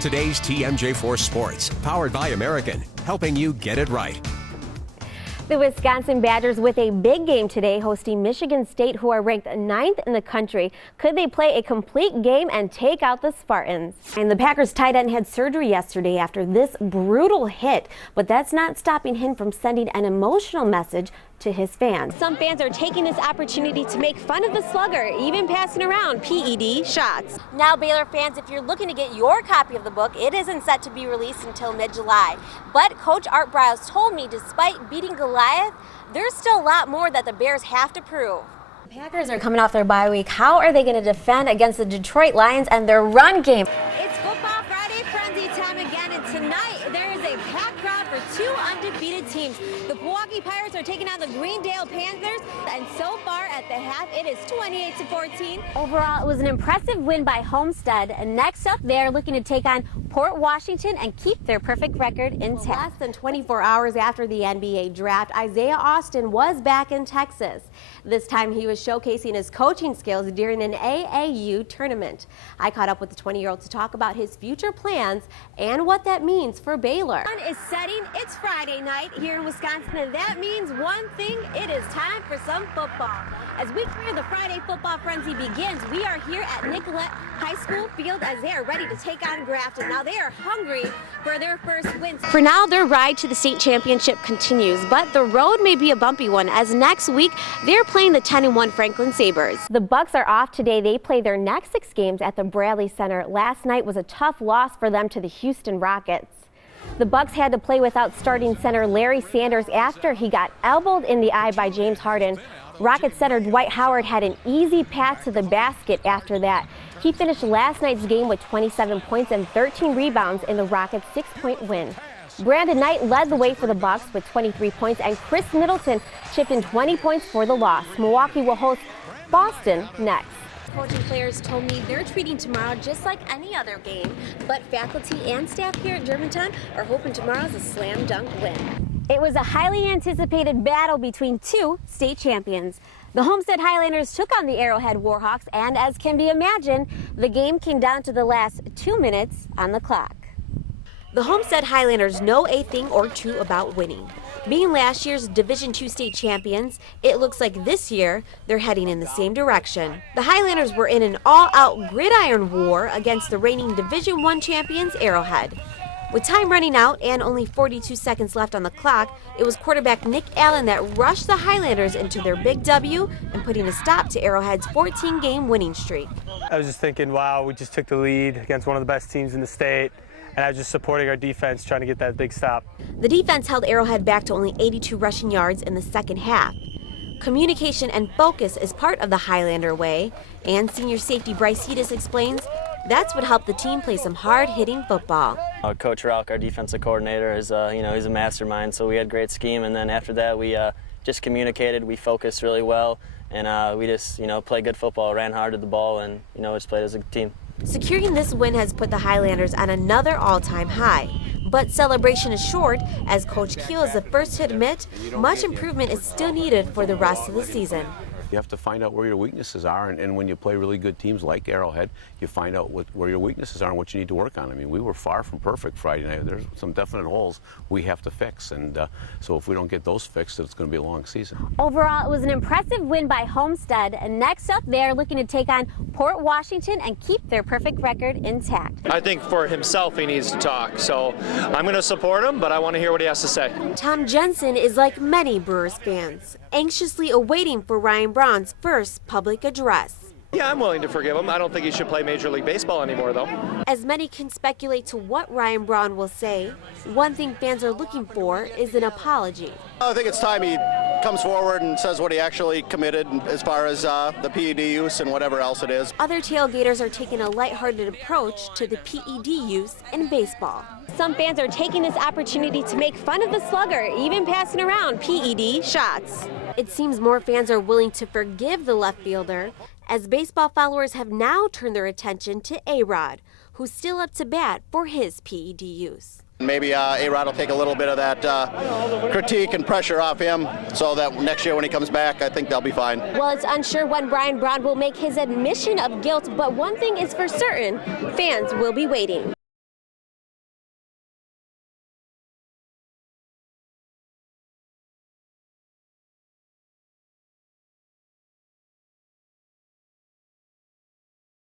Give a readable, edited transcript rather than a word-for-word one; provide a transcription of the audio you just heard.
Today's TMJ4 Sports, powered by American, helping you get it right. The Wisconsin Badgers with a big game today, hosting Michigan State, who are ranked 9th in the country. Could they play a complete game and take out the Spartans? And the Packers tight end had surgery yesterday after this brutal hit, but that's not stopping him from sending an emotional message to his fans. Some fans are taking this opportunity to make fun of the slugger, even passing around PED shots. Now, Baylor fans, if you're looking to get your copy of the book, it isn't set to be released until mid-July. But Coach Art Briles told me despite beating Goliath, there's still a lot more that the Bears have to prove. The Packers are coming off their bye week. How are they going to defend against the Detroit Lions and their run game? It's Football Friday frenzy time again, and tonight there is a packed crowd for two undefeated teams. The Milwaukee Pirates are taking on the Greendale Panthers, and so far at the half, it is 28-14. Overall, it was an impressive win by Homestead, and next up, they're looking to take on Port Washington and keep their perfect record intact. Less than 24 hours after the NBA draft, Isaiah Austin was back in Texas. This time, he was showcasing his coaching skills during an AAU tournament. I caught up with the 20-year-old to talk about his future plans and what that means for Baylor. The sun is setting. It's Friday night here in Wisconsin, and that means one thing: it is time for some football. As week 3 of the Friday football frenzy begins, we are here at Nicollet High School field as they are ready to take on Grafton. Now they are hungry for their first wins. For now, their ride to the state championship continues, but the road may be a bumpy one, as next week they're playing the 10-1 Franklin Sabres. The Bucks are off today. They play their next 6 games at the Bradley Center. Last night was a tough loss for them to the Houston Rockets. The Bucks had to play without starting center Larry Sanders after he got elbowed in the eye by James Harden. Rockets center Dwight Howard had an easy pass to the basket after that. He finished last night's game with 27 points and 13 rebounds in the Rockets' 6-point win. Brandon Knight led the way for the Bucks with 23 points, and Chris Middleton chipped in 20 points for the loss. Milwaukee will host Boston next. Coaching players told me they're treating tomorrow just like any other game, but faculty and staff here at Germantown are hoping tomorrow's a slam dunk win. It was a highly anticipated battle between two state champions. The Homestead Highlanders took on the Arrowhead Warhawks, and as can be imagined, the game came down to the last 2 minutes on the clock. The Homestead Highlanders know a thing or two about winning. Being last year's Division II state champions, it looks like this year they're heading in the same direction. The Highlanders were in an all-out gridiron war against the reigning Division I champions Arrowhead. With time running out and only 42 seconds left on the clock, it was quarterback Nick Allen that rushed the Highlanders into their big W and putting a stop to Arrowhead's 14-game winning streak. I was just thinking, wow, we just took the lead against one of the best teams in the state, and I was just supporting our defense, trying to get that big stop. The defense held Arrowhead back to only 82 rushing yards in the second half. Communication and focus is part of the Highlander way, and senior safety Bryce Hedis explains that's what helped the team play some hard-hitting football. Coach Ralk, our defensive coordinator, is he's a mastermind, so we had great scheme, and then after that we just communicated, we focused really well, and we just played good football, ran hard at the ball, and just played as a team. Securing this win has put the Highlanders on another all-time high. But celebration is short, as Coach Keel is the first to admit much improvement is still needed for the rest of the season. You have to find out where your weaknesses are, and when you play really good teams like Arrowhead, you find out where your weaknesses are and what you need to work on. I mean, we were far from perfect Friday night. There's some definite holes we have to fix, and so if we don't get those fixed, it's going to be a long season. Overall, it was an impressive win by Homestead, and next up, they're looking to take on Port Washington and keep their perfect record intact. I think for himself, he needs to talk, so I'm going to support him, but I want to hear what he has to say. Tom Jensen is like many Brewers fans, anxiously awaiting for Ryan Braun's first public address. Yeah, I'm willing to forgive him. I don't think he should play Major League Baseball anymore, though. As many can speculate to what Ryan Braun will say, one thing fans are looking for is an apology. I think it's time he comes forward and says what he actually committed as far as the PED use and whatever else it is. Other tailgaters are taking a lighthearted approach to the PED use in baseball. Some fans are taking this opportunity to make fun of the slugger, even passing around PED shots. It seems more fans are willing to forgive the left fielder, as baseball followers have now turned their attention to A-Rod, who's still up to bat for his PED use. Maybe A-Rod will take a little bit of that critique and pressure off him, so that next year when he comes back, I think they'll be fine. Well, it's unsure when Ryan Braun will make his admission of guilt, but one thing is for certain, fans will be waiting.